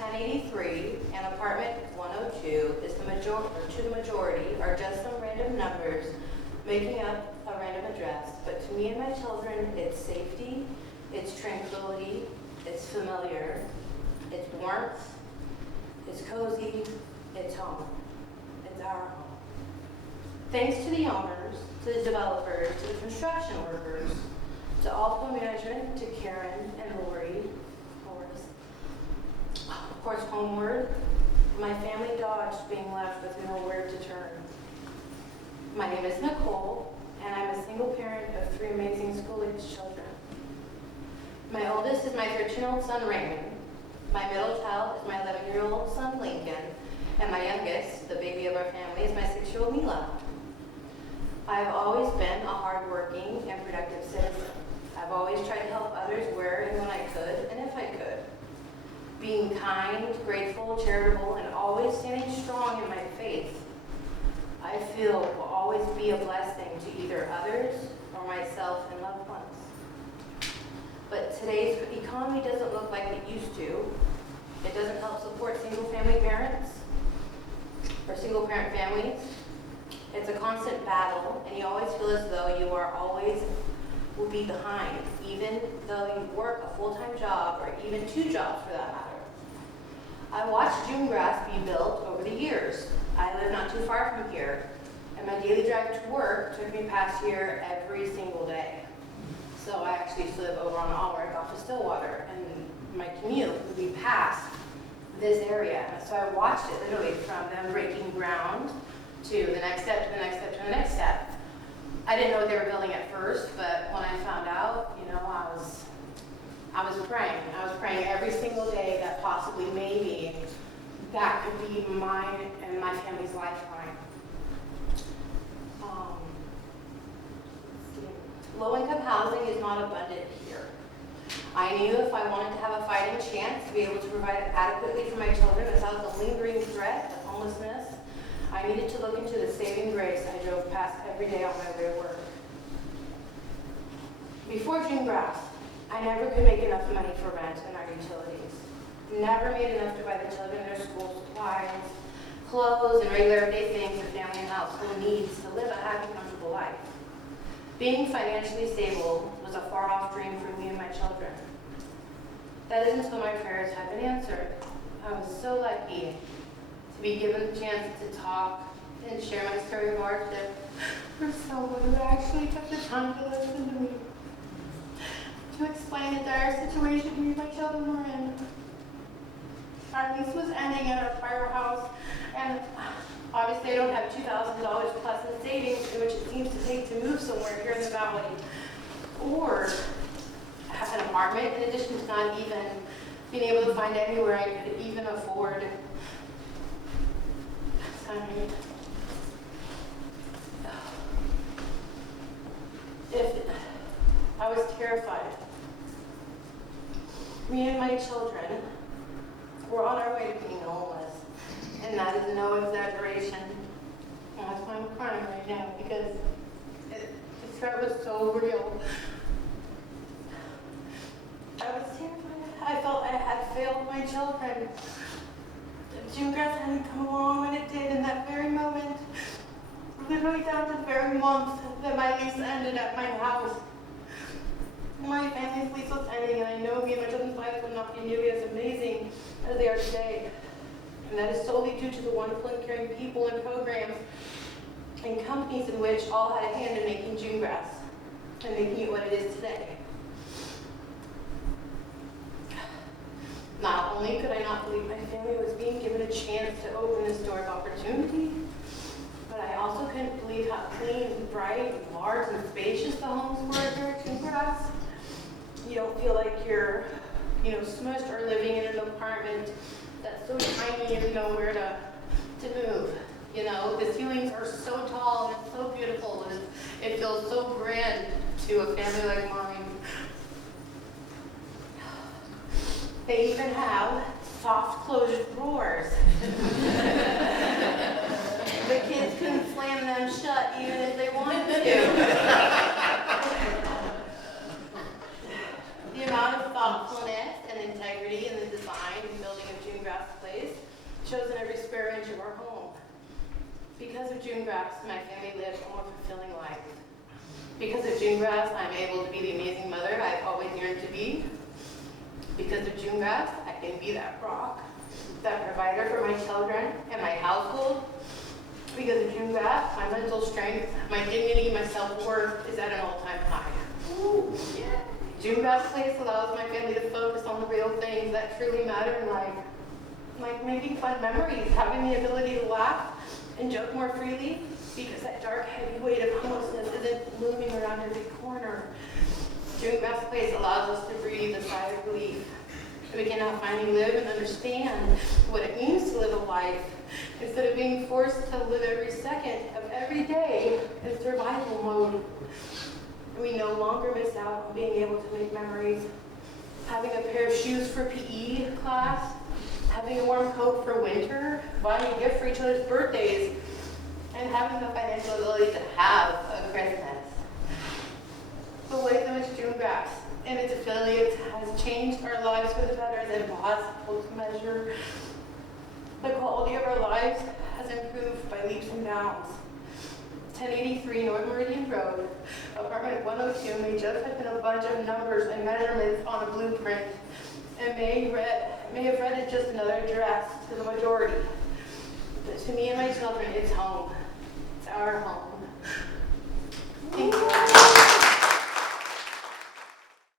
1083 and apartment 102 is to the majority are just some random numbers making up a random address, but to me and my children, it's safety, it's tranquility, it's familiar, it's warmth, it's cozy, it's home. It's our home. Thanks to the owners, to the developers, to the construction workers, to all the management, to Karen and Lori, of course, homeward, my family dodged being left with nowhere to turn. My name is Nicole, and I'm a single parent of 3 amazing school-aged children. My oldest is my 13-year-old son, Raymond. My middle child is my 11-year-old son, Lincoln. And my youngest, the baby of our family, is my 6-year-old Mila. I've always been a hardworking and productive citizen. I've always tried to help others where and when I could, and if I could. Being kind, grateful, charitable, and always standing strong in my faith, I feel will always be a blessing to either others or myself and loved ones. But today's economy doesn't look like it used to. It doesn't help support single-family parents or single-parent families. It's a constant battle, and you always feel as though you are always will be behind, even though you work a full-time job or even 2 jobs for that matter. I watched Junegrass be built over the years. I live not too far from here, and my daily drive to work took me past here every single day. So I actually used to live over on Allred off of Stillwater, and my commute would be past this area. So I watched it literally from them breaking ground to the next step, to the next step, to the next step. I didn't know what they were building at first, but when I found out, I was praying. I was praying every single day that possibly maybe that could be mine and my family's lifeline. Low-income housing is not abundant here. I knew if I wanted to have a fighting chance to be able to provide adequately for my children without the lingering threat of homelessness, I needed to look into the saving grace I drove past every day on my way to work. Before Junegrass, I never could make enough money for rent and our utilities. Never made enough to buy the children their school supplies, clothes, and regular everyday things that family and household needs to live a happy, comfortable life. Being financially stable was a far-off dream for me and my children. That is until my prayers have been answered. I was so lucky to be given the chance to talk and share my story of hardship for someone who actually took the time to listen to me, to explain the dire situation me and my children were in. Our lease was ending at our prior house, and obviously I don't have $2,000 plus in savings, in which it seems to take to move somewhere here in the valley, or have an apartment, in addition to not even being able to find anywhere I could even afford. I was terrified. Me and my children were on our way to being homeless, and that is no exaggeration. And that's why I'm crying right now, because the threat was so real. I was terrified. I felt I had failed my children. Junegrass hadn't come along when it did in that very moment, literally down to the very month that my lease ended at my house. My family's lease was ending, and I know me and my children's lives would not be nearly as amazing as they are today. And that is solely due to the wonderful and caring people and programs and companies in which all had a hand in making Junegrass and making it what it is today. Not only could I not believe my family was being given a chance to open this door of opportunity, but I also couldn't believe how clean, bright, large, and spacious the homes were here at Junegrass. You don't feel like you're, smushed or living in an apartment that's so tiny and you know where to move. The ceilings are so tall and it's so beautiful, and it feels so grand to a family like mine. They even have soft closed drawers. The kids couldn't slam them shut even if they wanted to. The amount of thoughtfulness and integrity in the design and building of Junegrass chosen every square inch of our home. Because of Junegrass, my family lives a more fulfilling life. Because of Junegrass, I'm able to be the amazing mother I've always yearned to be. Because of Junegrass, I can be that rock, that provider for my children and my household. Because of Junegrass, my mental strength, my dignity, my self-worth is at an all-time high. Ooh, yeah. Junegrass Place allows my family to focus on the real things that truly matter in life, like making fun memories, having the ability to laugh and joke more freely, because that dark, heavy weight of homelessness isn't looming around every corner. Junegrass Place allows us to breathe a sigh of relief. We can now finally live and understand what it means to live a life, instead of being forced to live every second of every day in survival mode. We no longer miss out on being able to make memories, having a pair of shoes for PE class, having a warm coat for winter, buying a gift for each other's birthdays, and having the financial ability to have a Christmas. The ways in which Junegrass and its affiliates has changed our lives for the better is impossible to measure. The quality of our lives has improved by leaps and bounds. 1083 North Meridian Road, apartment 102 may just have been a bunch of numbers and measurements on a blueprint, and may have read it just another address to the majority. But to me and my children, it's home. It's our home. Thank you.